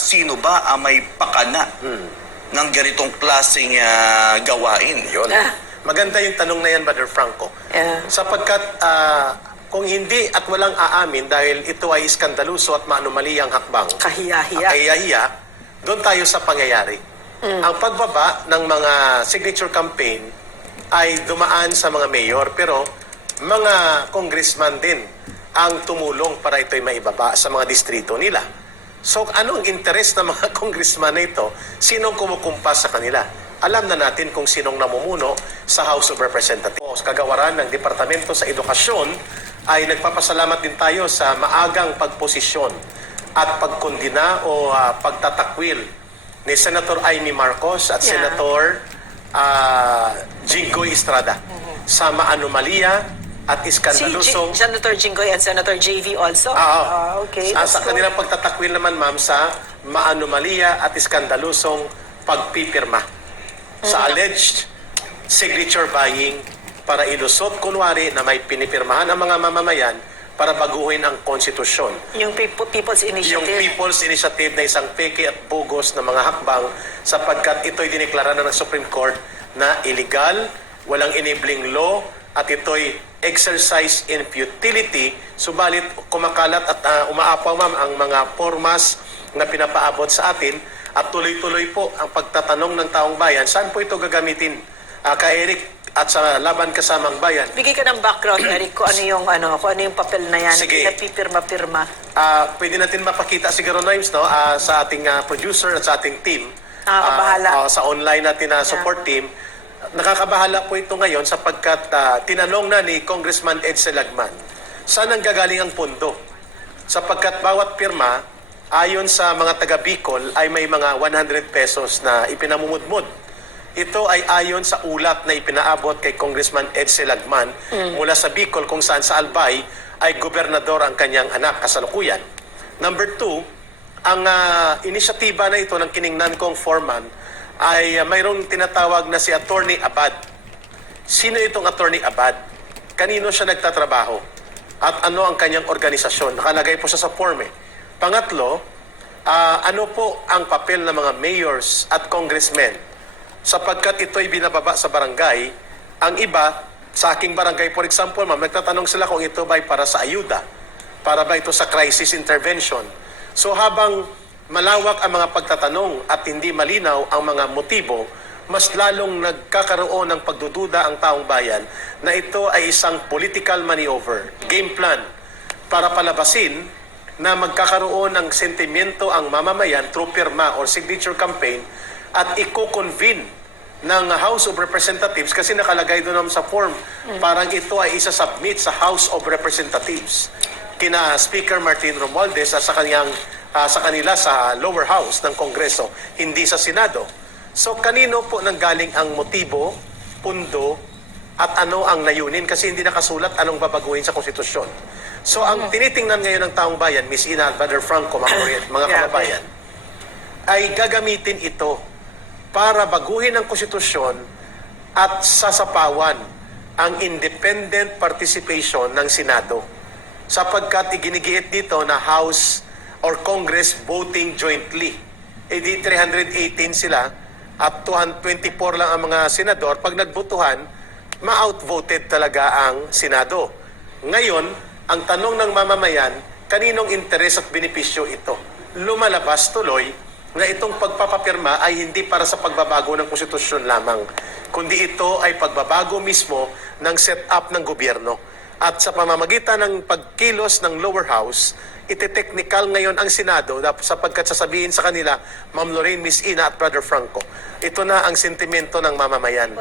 sino ba ang may pakana ng ganitong klaseng gawain? Yun. Maganda yung tanong na yan, Brother Franco. Sapagkat kung hindi at walang aamin dahil ito ay iskandaluso at maanumaliyang hakbang, kahiya-hiya, doon tayo sa pangyayari. Ang pagbaba ng mga signature campaign ay dumaan sa mga mayor, pero mga congressman din ang tumulong para ito'y maibaba sa mga distrito nila. So, ano ang interes ng mga congressman na ito? Sinong kumukumpas sa kanila? Alam na natin kung sinong namumuno sa House of Representatives. Kagawaran ng Departamento sa Edukasyon ay nagpapasalamat din tayo sa maagang pagposisyon at pagkondina o pagtatakwil ni Senator Amy Marcos at Senator Jinggoy Estrada sa maanumalia at iskandalusong... Si Senator Jinggoy and Senator JV also? Okay. Sa kanilang pagtatakwil naman, ma'am, sa maanumalia at iskandalusong pagpipirma sa alleged signature buying para ilusot kunwari na may pinipirmahan ang mga mamamayan para baguhin ang konstitusyon. Yung People's Initiative. Yung People's Initiative na isang peke at bugos na mga hakbang sapagkat ito'y diniklara na ng Supreme Court na illegal, walang enabling law, at ito'y exercise in futility. Subalit kumakalat at umaapaw, ma'am, ang mga formas na pinapaabot sa atin at tuloy-tuloy po ang pagtatanong ng taong bayan, saan po ito gagamitin? Ka Eric at sa Laban Kasamang Bayan. Bigay ka ng background, Eric, kung ano yung papel na yan. Sige. Napipirma-pirma. Pwede natin mapakita siguro, Noims, no? Sa ating producer at sa ating team. Kabahala. Sa online natin na support team. Nakakabahala po ito ngayon sapagkat tinanong na ni Congressman Ed Selagman, saan ang gagaling ang pondo? Sapagkat bawat pirma, ayon sa mga taga Bicol, ay may mga 100 pesos na ipinamumudmud. Ito ay ayon sa ulat na ipinaabot kay Congressman Ed Selagman mula sa Bicol, kung saan sa Albay ay gobernador ang kanyang anak kasalukuyan. Number 2, ang inisyatiba na ito ng kiningnan kong foreman ay mayroong tinatawag na si Attorney Abad. Sino itong Attorney Abad? Kanino siya nagtatrabaho? At ano ang kanyang organisasyon? Nakalagay po siya sa form eh. Pangatlo, ano po ang papel ng mga mayors at congressmen? Sapagkat ito'y binababa sa barangay, ang iba, sa aking barangay, for example, ma'am, nagtatanong sila kung ito ba'y para sa ayuda, para ba ito sa crisis intervention. So habang malawak ang mga pagtatanong at hindi malinaw ang mga motibo, mas lalong nagkakaroon ng pagdududa ang taong bayan na ito ay isang political maneuver, game plan, para palabasin na magkakaroon ng sentimiento ang mamamayan through pirma or signature campaign at i-convene ng House of Representatives kasi nakalagay doon sa form, parang ito ay isa-submit sa House of Representatives kina Speaker Martin Romualdez at sa kanila sa lower house ng Kongreso, hindi sa Senado. So kanino po nanggaling ang motibo, pundo, at ano ang layunin kasi hindi nakasulat anong babaguhin sa konstitusyon. So ang tinitingnan ngayon ng taong bayan, Miss Ina, Brother Franco, mga kababayan, ay gagamitin ito para baguhin ang konstitusyon at sasapawan ang independent participation ng Senado. Sapagkat iginigiit dito na House or Congress voting jointly. E di 318 sila at 224 lang ang mga senador. Pag nagbotohan, ma-outvoted talaga ang Senado. Ngayon, ang tanong ng mamamayan, kaninong interes at benepisyo ito? Lumalabas tuloy na itong pagpapapirma ay hindi para sa pagbabago ng konstitusyon lamang, kundi ito ay pagbabago mismo ng set-up ng gobyerno. At sa pamamagitan ng pagkilos ng lower house, iti-technical ngayon ang Senado sapagkat sasabihin sa kanila, Ma'am Lorraine, Miss Ina at Brother Franco, ito na ang sentimento ng mamamayan.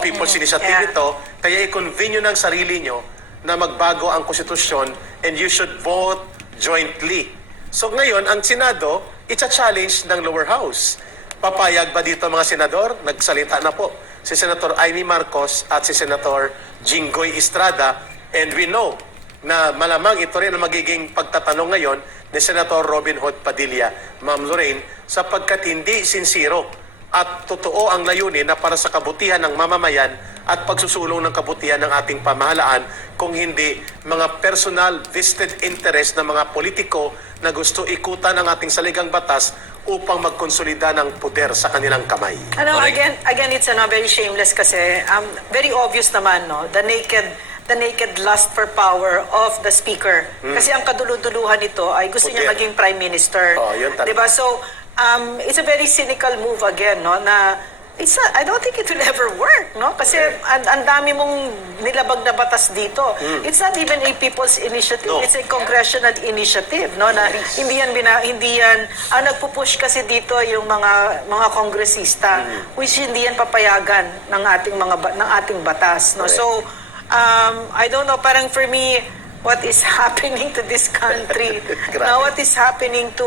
People's Initiative ito. Kaya i-convene nyo ng sarili nyo na magbago ang konstitusyon and you should vote jointly. So ngayon, ang Senado, itcha-challenge ng lower house. Papayag ba dito mga senador? Nagsalita na po si Senator Amy Marcos at si Senator Jinggoy Estrada, and we know na malamang ito rin ang magiging pagtatanong ngayon ni Senator Robin Hood Padilla, Ma'am Lorraine, sapagkat hindi sincero at totoo ang layunin na para sa kabutihan ng mamamayan at pagsusulong ng kabutihan ng ating pamahalaan, kung hindi mga personal vested interest ng mga politiko na gusto ikutan ang ating saligang batas upang magkonsolida ng puder sa kanilang kamay. Ano, Correct. again, it's very shameless kasi very obvious naman, no? The naked lust for power of the speaker. Kasi ang kaduluduluhan nito ay gusto niya Puder. maging prime minister. Oh, yun talaga. Diba? So, it's a very cynical move again, no? Na it's not, I don't think it will ever work, no? Kasi ang dami mong nilabag na batas dito. It's not even a people's initiative. No. It's a congressional initiative, no? Na hindi yan ang nagpupush kasi dito yung mga kongresista which hindi yan papayagan ng ating batas, no? Correct. So I don't know, parang for me what is happening to this country, Grabe. what is happening to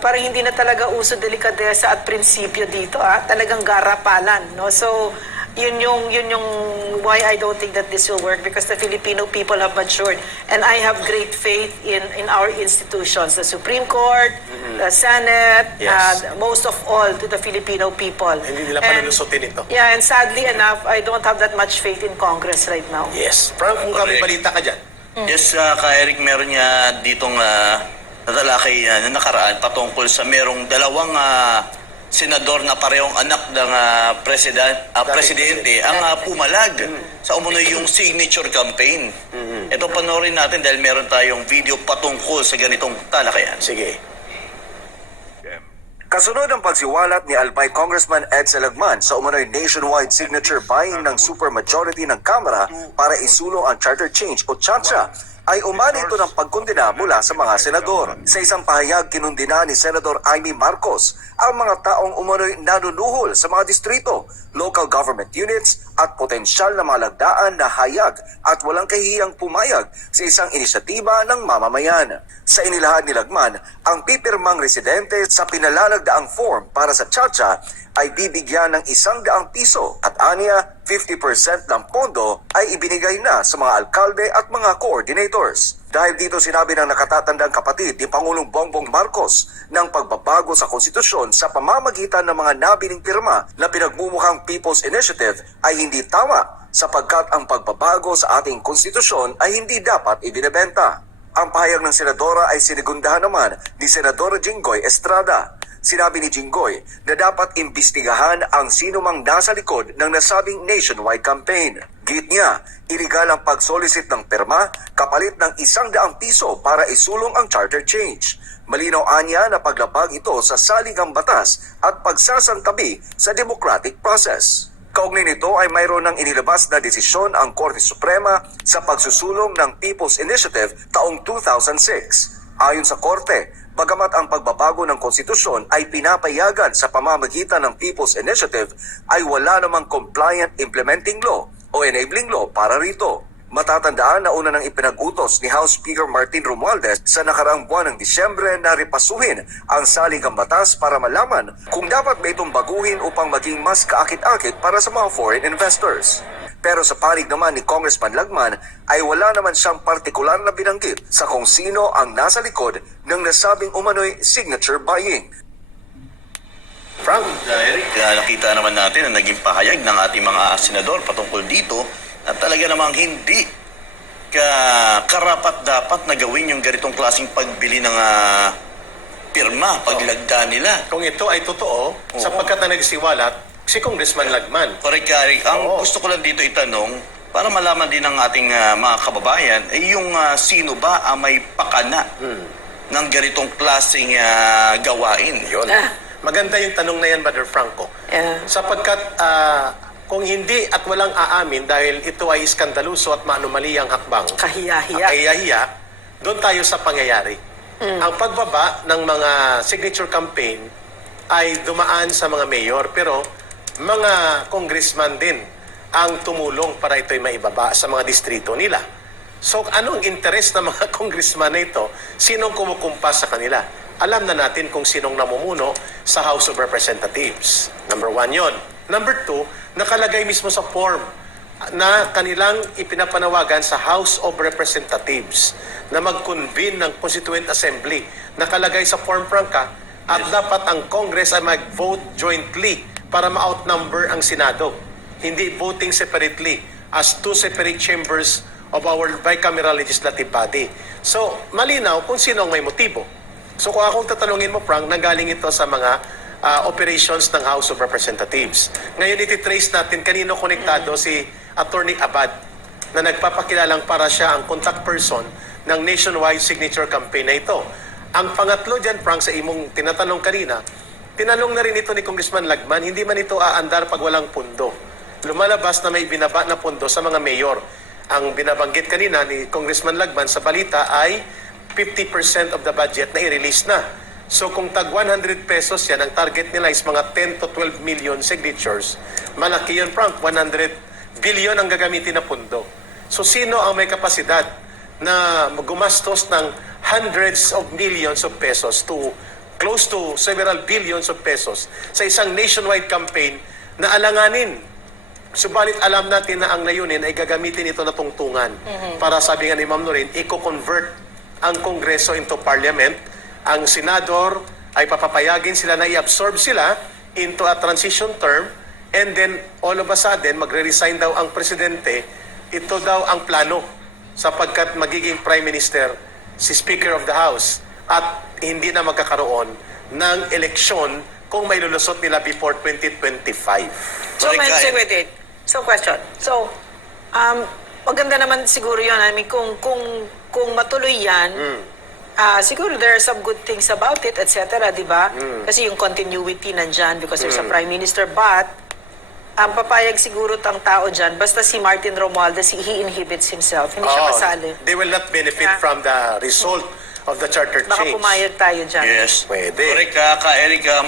parang hindi na talaga uso delikadesa at prinsipyo dito, talagang garapalan, no? So yun yung why I don't think that this will work, because the Filipino people have matured and I have great faith in our institutions, the Supreme Court, the Senate, Yes. most of all to the Filipino people. Hindi nila And- palulusutin ito. Yeah, and sadly enough, I don't have that much faith in Congress right now. Yes. Frank, kung kami Correct. balita ka dyan. Yes, ka Eric, meron niya ditong natalakay na nakaraan patungkol sa merong dalawang senador na parehong anak ng presidente ang pumalag sa umunoy yung signature campaign. Ito panoorin natin dahil meron tayong video patungkol sa ganitong talakayan. Sige. Kasunod ang pagsiwalat ni Albay Congressman Ed Salagman sa umano'y nationwide signature buying ng supermajority ng Kamara para isulong ang charter change o CHACHA, ay umani ito ng pagkondena mula sa mga senador. Sa isang pahayag, kinundina ni Senador Amy Marcos ang mga taong umano'y nanunuhol sa mga distrito, local government units at potensyal na mga lagdaan na hayag at walang kahiyang pumayag sa isang inisyatiba ng mamamayan. Sa inilahad ni Lagman, ang pipirmang residente sa pinalalagdaang form para sa CHACHA ay bibigyan ng 100 piso at aniya 50% ng pondo ay ibinigay na sa mga alkalde at mga coordinators. Dahil dito sinabi ng nakatatandang kapatid ni Pangulong Bongbong Marcos ng pagbabago sa konstitusyon sa pamamagitan ng mga nabiling pirma na pinagmumukhang People's Initiative ay hindi tama sapagkat ang pagbabago sa ating konstitusyon ay hindi dapat ibinebenta. Ang pahayag ng senadora ay sinigundahan naman ni Senadora Jinggoy Estrada. Sinabi ni Jinggoy na dapat imbestigahan ang sinumang nasa likod ng nasabing nationwide campaign. Git niya, iligal ang pag-solicit ng pirma kapalit ng 100 piso para isulong ang charter change. Malinaw anya na paglabag ito sa saligang batas at pagsasantabi sa democratic process. Kaugnay nito ay mayroon ng inilabas na desisyon ang Korte Suprema sa pagsusulong ng People's Initiative taong 2006. Ayon sa Korte, bagamat ang pagbabago ng konstitusyon ay pinapayagan sa pamamagitan ng People's Initiative, ay wala namang compliant implementing law o enabling law para rito. Matatandaan na una nang ipinag-utos ni House Speaker Martin Romualdez sa nakaraang buwan ng Disyembre na ripasuhin ang saligang batas para malaman kung dapat ba itong baguhin upang maging mas kaakit-akit para sa mga foreign investors. Pero sa panig naman ni Congressman Lagman ay wala naman siyang partikular na binanggit sa kung sino ang nasa likod ng nasabing umano'y signature buying. Frank, Eric, nakita naman natin na naging pahayag ng ating mga senador patungkol dito na talaga namang hindi karapat-dapat na gawin yung ganitong klaseng pagbili ng pirma, paglagda nila. kung ito ay totoo, sapagkat na nagsiwalat si Congressman Lagman. Correct, Eric. Ang Oo. gusto ko lang dito itanong, para malaman din ng ating mga kababayan, ay yung sino ba ang may pakana ng ganitong klaseng gawain? Yun. Maganda yung tanong na yan, Brother Franco. Yeah. Sapagkat kung hindi at walang aamin dahil ito ay iskandaluso at maanumali ang hakbang, Kahiya-hiya. kahiya-hiya, doon tayo sa pangyayari. Ang pagbaba ng mga signature campaign ay dumaan sa mga mayor, pero mga congressman din ang tumulong para ito'y maibaba sa mga distrito nila. So ano ang interes ng mga congressman na ito? Sinong kumukumpas sa kanila? Alam na natin kung sinong namumuno sa House of Representatives. Number 1 yon. Number 2, nakalagay mismo sa form na kanilang ipinapanawagan sa House of Representatives na mag-convene ng Constituent Assembly. Nakalagay sa form, Franca, at dapat ang Congress ay mag-vote jointly para ma-outnumber ang Senado. Hindi voting separately as two separate chambers of our bicameral legislative body. So, malinaw kung sino ang may motibo. So, kung akong tatanungin mo, Frank, nanggaling ito sa mga operations ng House of Representatives. Ngayon, ititrace natin kanino konektado si Attorney Abad na nagpapakilalang para siya ang contact person ng nationwide signature campaign na ito. Ang pangatlo dyan, Frank, sa imong tinatanong kanina, tinanong na rin ito ni Congressman Lagman, hindi man ito aandar pag walang pundo. Lumalabas na may binaba na pundo sa mga mayor. Ang binabanggit kanina ni Congressman Lagman sa balita ay 50% of the budget na i-release na. So kung tag 100 pesos yan, ang target nila is mga 10 to 12 million signatures. Malaki yun, Frank. 100 billion ang gagamitin na pundo. So sino ang may kapasidad na gumastos ng hundreds of millions of pesos to close to several billions of pesos sa isang nationwide campaign na alanganin? Subalit alam natin na ang layunin ay gagamitin ito na tungtungan para, sabi nga ni Ma'am Noreen, i-convert ang Kongreso into Parliament. Ang senador ay papapayagin sila na i-absorb sila into a transition term, and then all of a sudden magre-resign daw ang presidente. Ito daw ang plano sapagkat magiging Prime Minister si Speaker of the House at hindi na magkakaroon ng eleksyon kung may lulusot nila before 2025. So, Balik ka, wait. So, question. So, maganda naman siguro yun. I mean, kung matuloy yan, siguro there are some good things about it, etc., di ba? Kasi yung continuity nandyan because there's a Prime Minister. But, ang papayag siguro tang tao dyan, basta si Martin Romualdez, he inhibits himself. Hindi siya kasali. They will not benefit Yeah. from the result of the charter Baka change. pumayag tayo dyan. Yes. Pwede. Correct ka, Erika.